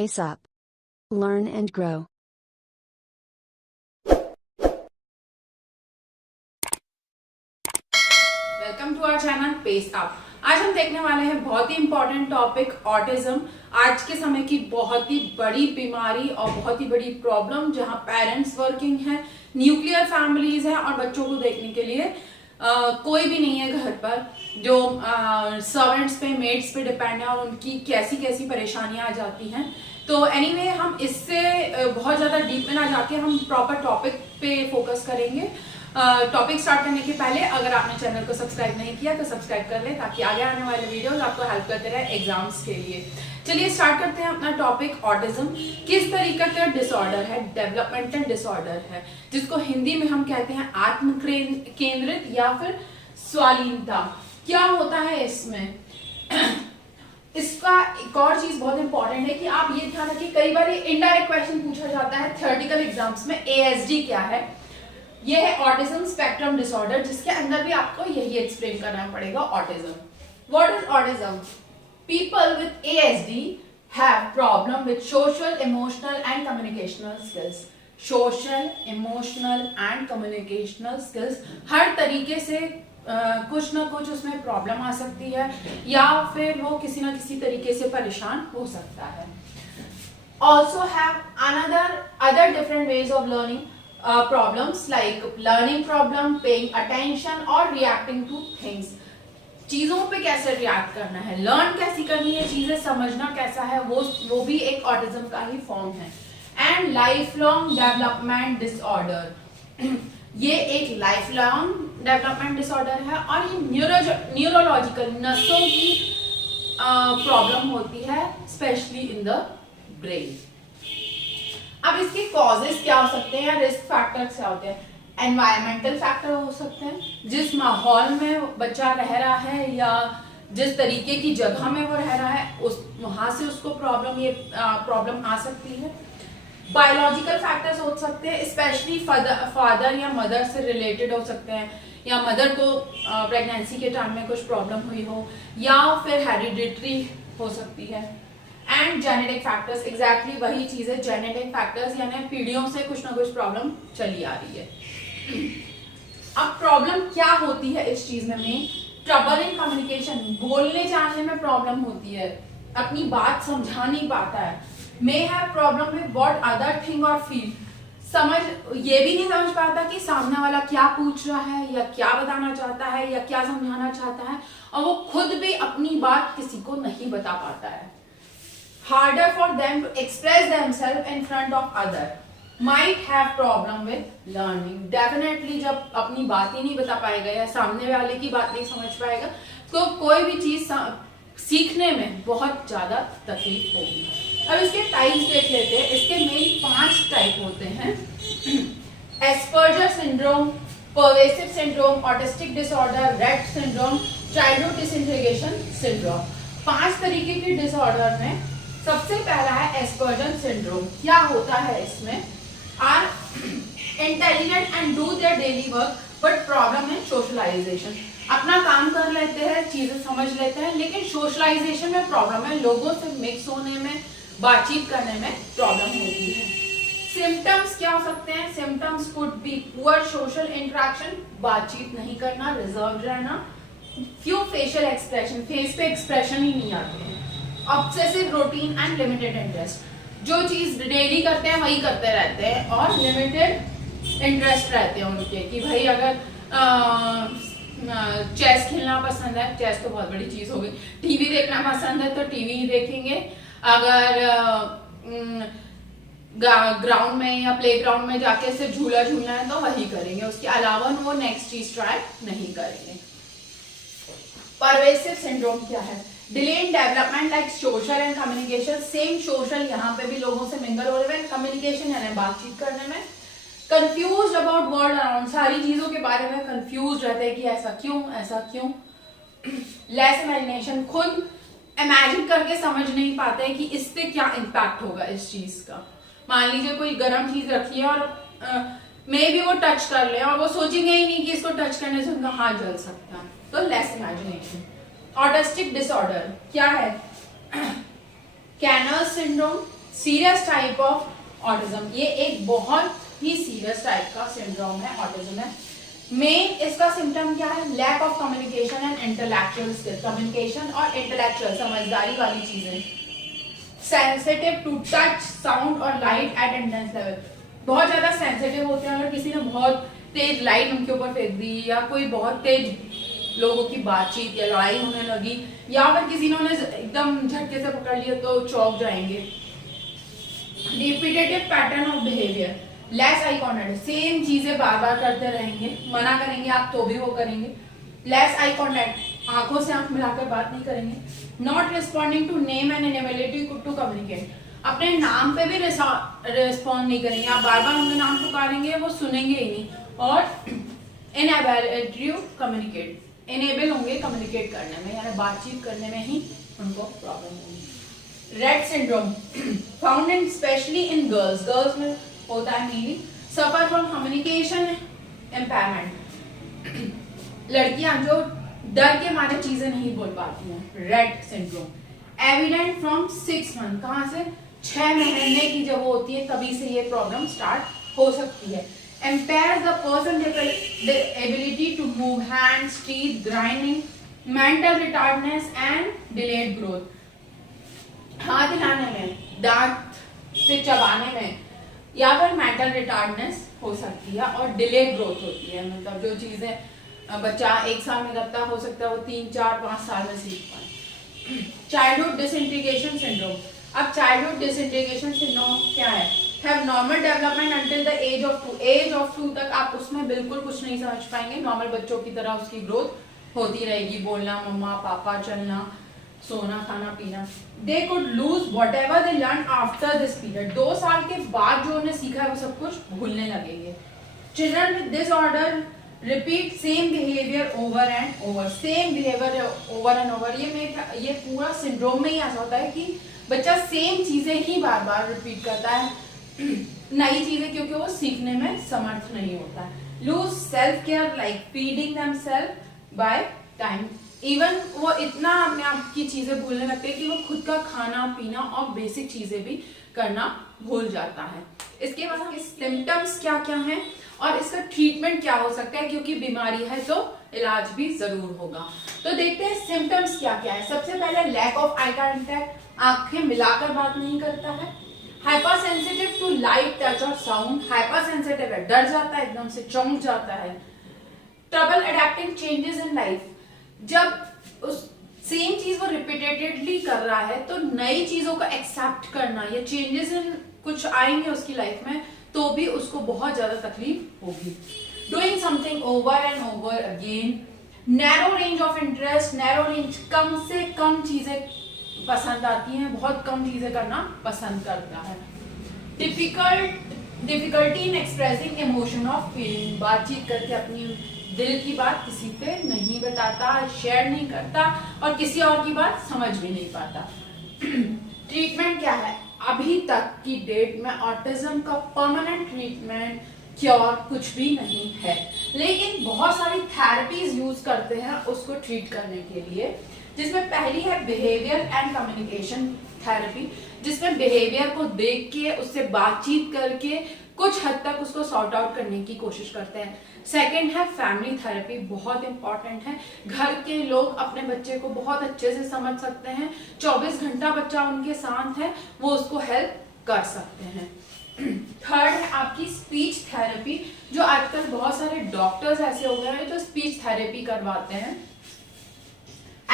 Pace up. Learn and grow. Welcome to our channel pace up. आज हम देखने वाले हैं बहुत ही इंपॉर्टेंट टॉपिक ऑटिज्म। आज के समय की बहुत ही बड़ी बीमारी और बहुत ही बड़ी प्रॉब्लम, जहां पेरेंट्स वर्किंग हैं, न्यूक्लियर फैमिलीज हैं और बच्चों को देखने के लिए कोई भी नहीं है घर पर, जो सर्वेंट्स पे, मेड्स पे डिपेंड है और उनकी कैसी कैसी परेशानियां आ जाती हैं। तो एनीवे हम इससे बहुत ज्यादा डीप में ना जाके हम प्रॉपर टॉपिक पे फोकस करेंगे। टॉपिक स्टार्ट करने के पहले अगर आपने चैनल को सब्सक्राइब नहीं किया तो सब्सक्राइब कर ले, ताकि आगे आने वाले वीडियोस आपको हेल्प करते रहे एग्जाम्स के लिए। चलिए स्टार्ट करते हैं अपना टॉपिक। ऑटिज्म किस तरीके का डिसऑर्डर है? डेवलपमेंटल डिसऑर्डर है, जिसको हिंदी में हम कहते हैं आत्म केंद्रित या फिर स्वालीनता। क्या होता है इसमें? इसका एक और चीज बहुत इंपॉर्टेंट है कि आप ये ध्यान रखिए, कई बार इनडायरेक्ट क्वेश्चन पूछा जाता है थियोरेटिकल एग्जाम्स में, ASD क्या है? ये है ऑटिज्म स्पेक्ट्रम डिसऑर्डर, जिसके अंदर भी आपको यही एक्सप्लेन करना पड़ेगा। Autism, what is autism? People with ASD have problem with social, emotional and communicational skills. Social, emotional and communicational skills, हर तरीके से कुछ ना कुछ उसमें प्रॉब्लम आ सकती है, या फिर वो किसी ना किसी तरीके से परेशान हो सकता है। Also have other different ways of learning. Problems like learning problem, paying attention or reacting to things. चीजों पे कैसे रिएक्ट करना है, लर्न कैसी करनी है, चीजें समझना कैसा है, वो भी एक ऑटिज्म का ही फॉर्म है। And life long development disorder, ये एक लाइफ लॉन्ग डेवलपमेंट डिसऑर्डर है और ये न्यूरोलॉजिकल नसों की प्रॉब्लम होती है, स्पेशली इन द ब्रेन। अब इसके कॉजेस क्या हो सकते हैं या रिस्क फैक्टर्स क्या होते हैं? एनवायरमेंटल फैक्टर हो सकते हैं, जिस माहौल में बच्चा रह रहा है या जिस तरीके की जगह में वो रह रहा है, उस वहां से उसको प्रॉब्लम आ सकती है। बायोलॉजिकल फैक्टर्स हो सकते हैं, स्पेशली फादर या मदर से रिलेटेड हो सकते हैं, या मदर को प्रेगनेंसी के टाइम में कुछ प्रॉब्लम हुई हो, या फिर हेरिडिटरी हो सकती है। एंड जेनेटिक फैक्टर्स, एग्जैक्टली वही चीज है, जेनेटिक फैक्टर्स, यानी पीढ़ियों से कुछ ना कुछ प्रॉब्लम चली आ रही है। अब प्रॉब्लम क्या होती है इस चीज में? ट्रबल इन कम्युनिकेशन, बोलने जानने में प्रॉब्लम होती है, अपनी बात समझा नहीं पाता है। May have problem with what other think और फील, ये भी नहीं समझ पाता कि सामने वाला क्या पूछ रहा है या क्या बताना चाहता है या क्या समझाना चाहता है, और वो खुद भी अपनी बात किसी को नहीं बता पाता है। Harder for them to express themselves in front of other. Might have problem with learning. Definitely जब अपनी बात ही नहीं बता पाएगा या सामने वाले की बात नहीं समझ पाएगा, तो कोई भी चीज सीखने में बहुत ज्यादा तकलीफ होगी। अब इसके टाइप्स देख लेते हैं। इसके मेन 5 टाइप होते हैं। Asperger syndrome, pervasive syndrome, autistic disorder, Rett syndrome, childhood disintegration syndrome. 5 तरीके के डिसऑर्डर में सबसे पहला है एस्पर्जर सिंड्रोम। क्या होता है इसमें? Are intelligent and do their daily work but problem in socialization, अपना काम कर लेते हैं, चीजें समझ लेते हैं, लेकिन सोशलाइजेशन में प्रॉब्लम है, लोगों से मिक्स होने में, बातचीत करने में प्रॉब्लम होती है। सिम्टम्स क्या हो सकते हैं? Symptoms could be poor social interaction, बातचीत नहीं करना, रिजर्व रहना, फ्यू फेशियल एक्सप्रेशन, फेस पे एक्सप्रेशन ही नहीं आते हैं, obsessive routine and limited interest, जो चीज डेली करते हैं वही करते रहते हैं, और लिमिटेड इंटरेस्ट रहते हैं उनके, कि भाई अगर चेस खेलना पसंद है, चेस तो बहुत बड़ी चीज हो गई, टीवी देखना पसंद है तो टीवी ही देखेंगे, अगर ग्राउंड में या प्ले ग्राउंड में जाके सिर्फ झूला झूलना है तो वही करेंगे, उसके अलावा वो नेक्स्ट चीज ट्राई नहीं करेंगे। परवेसिव सिंड्रोम क्या है? Delay in development like social and communication, same social, यहाँ पे भी लोगों से मिंगल हो रहे हैं, कम्युनिकेशन यानी बातचीत करने में, कंफ्यूज अबाउट वर्ल्ड अराउंड, सारी चीजों के बारे में कंफ्यूज रहते हैं कि ऐसा क्यों। लेस इमेजिनेशन, खुद इमेजिन करके समझ नहीं पाते हैं कि इससे क्या इम्पैक्ट होगा इस चीज का। मान लीजिए कोई गर्म चीज रखी है और मे भी वो टच कर ले और वो सोचेंगे ही नहीं कि इसको टच करने से उनका हाथ जल सकता है, तो लेस इमेजिनेशन। ऑटिस्टिक डिसऑर्डर क्या है? Kanner syndrome, serious type of autism, ये एक बहुत ही सीरियस टाइप का सिंड्रोम है, ऑटिज्म है। मेन इसका सिम्टम क्या है? Lack of communication and intellectual skill, communication और इंटेलेक्चुअल समझदारी वाली चीजें, सेंसिटिव टू टच, साउंड और लाइट एट इंटेंस लेवल, बहुत ज्यादा सेंसिटिव होते हैं। अगर किसी ने बहुत तेज लाइट उनके ऊपर फेंक दी या कोई बहुत तेज लोगों की बातचीत या लड़ाई होने लगी या फिर किसी ने उन्हें एकदम झटके से पकड़ लिया तो चौंक जाएंगे। Repetitive pattern of behaviour, less eye contact, same चीजें बार बार करते रहेंगे, मना करेंगे आप तो भी वो करेंगे। लेस आई कॉन्टेक्ट, आंखों से आंख मिलाकर बात नहीं करेंगे। Not responding to name and inability to communicate, अपने नाम पे भी रिस्पॉन्ड नहीं करेंगे, आप बार बार उनका नाम पुकारेंगे वो सुनेंगे ही नहीं। और इनएबिलिटी टू कम्युनिकेट, इनेबल होंगे कम्युनिकेट करने में, यानी बातचीत करने में ही उनको प्रॉब्लम होगी। Rett syndrome found in specially in girls, girls में होता है mainly. Suffer from communication impairment, लड़कियां जो डर के मारे चीजें नहीं बोल पाती हैं। Rett syndrome evident from 6 month, कहां से? 6 महीने की जब वो होती है तभी से ये प्रॉब्लम स्टार्ट हो सकती है। impairs the person the ability to move hands, teeth, grinding, mental retardedness and delayed growth, हाथ हिलाने में, दांत से चबाने में या फिर मेंटल रिटार्डनेस हो सकती है और डिलेड ग्रोथ होती है, मतलब जो चीजें बच्चा 1 साल में करता हो सकता है वो 3, 4, 5 साल में सीख पाए। चाइल्डहुड डिसइंटीग्रेशन सिंड्रोम, अब चाइल्डहुड डिसइंटीग्रेशन सिंड्रोम क्या है? Have normal development until the age of 2, age of 2 तक आप उसमें बिल्कुल कुछ नहीं समझ पाएंगे, नॉर्मल बच्चों की तरह उसकी ग्रोथ होती रहेगी, बोलना, मम्मा पापा, चलना, सोना, खाना पीना। They could lose whatever they learn after this period, 2 साल के बाद जो उन्हें सीखा है वो सब कुछ भूलने लगेंगे। Children with this order repeat same behaviour over and over, same behaviour over and over, ये पूरा सिंड्रोम में ही ऐसा होता है कि बच्चा सेम चीजें ही बार बार रिपीट करता है, नई चीजें, क्योंकि वो सीखने में समर्थ नहीं होता है। Lose self care like feeding themselves by time, even वो इतना अपने आप की चीजें भूलने लगते हैं कि वो खुद का खाना पीना और बेसिक चीजें भी करना भूल जाता है। इसके बाद सिम्टम्स क्या क्या हैं और इसका ट्रीटमेंट क्या हो सकता है, क्योंकि बीमारी है तो इलाज भी जरूर होगा। तो देखते हैं सिम्टम्स क्या क्या है। सबसे पहले लैक ऑफ आई कॉन्टैक्ट, आंखें मिलाकर बात नहीं करता है। Hypersensitive to light, touch और साउंड, हाइपर सेंसिटिव है, डर जाता है, एकदम से चौंक जाता है। Trouble adapting changes in life, जब उस सेम चीज वो रिपीटेडली कर रहा है तो नई चीजों को एक्सेप्ट करना या चेंजेस इन कुछ आएंगे उसकी लाइफ में तो भी उसको बहुत ज्यादा तकलीफ होगी। Doing something over and over again. Narrow range of interest, narrow range, कम से कम चीजें पसंद आती हैं, बहुत कम चीजें करना पसंद करता है। Difficulty in expressing emotion of feeling, बातचीत करके अपनी दिल की बात किसी पे नहीं बताता, शेयर नहीं करता और किसी और की बात समझ भी नहीं पाता। ट्रीटमेंट क्या है? अभी तक की डेट में ऑटिज्म का परमानेंट ट्रीटमेंट क्योर कुछ भी नहीं है, लेकिन बहुत सारी थेरेपीज यूज करते हैं उसको ट्रीट करने के लिए, जिसमें पहली है बिहेवियर एंड कम्युनिकेशन थेरेपी, जिसमें बिहेवियर को देख के उससे बातचीत करके कुछ हद तक उसको सॉर्ट आउट करने की कोशिश करते हैं। सेकंड है फैमिली थेरेपी, बहुत इंपॉर्टेंट है, घर के लोग अपने बच्चे को बहुत अच्छे से समझ सकते हैं, 24 घंटा बच्चा उनके साथ है, वो उसको हेल्प कर सकते हैं। थर्ड है आपकी स्पीच थेरेपी, जो आजकल बहुत सारे डॉक्टर्स ऐसे हो गए हैं जो स्पीच थेरेपी करवाते हैं।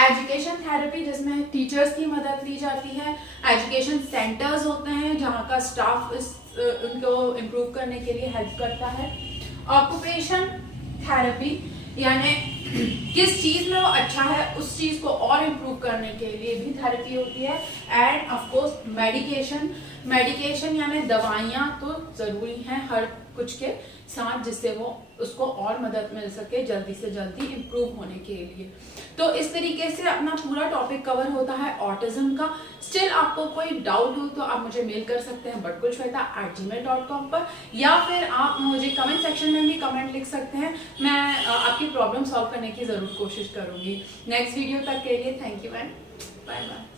एजुकेशन थेरेपी, जिसमें टीचर्स की मदद ली जाती है, एजुकेशन सेंटर्स होते हैं जहाँ का स्टाफ उनको इम्प्रूव करने के लिए हेल्प करता है। ऑक्यूपेशन थेरेपी, यानी किस चीज में वो अच्छा है उस चीज को और इम्प्रूव करने के लिए भी थेरेपी होती है। End of course medication, medication यानी दवाइयाँ तो जरूरी हैं हर कुछ के साथ, जिससे वो उसको और मदद मिल सके जल्दी से जल्दी इम्प्रूव होने के लिए। तो इस तरीके से अपना पूरा टॉपिक कवर होता है ऑटिज्म का। स्टिल आपको कोई डाउट हो तो आप मुझे मेल कर सकते हैं batkulshweta@gmail.com पर, या फिर आप मुझे कमेंट सेक्शन में भी कमेंट लिख सकते हैं, मैं आपकी प्रॉब्लम सॉल्व करने की जरूर कोशिश करूंगी। नेक्स्ट वीडियो तक के लिए thank you and bye bye.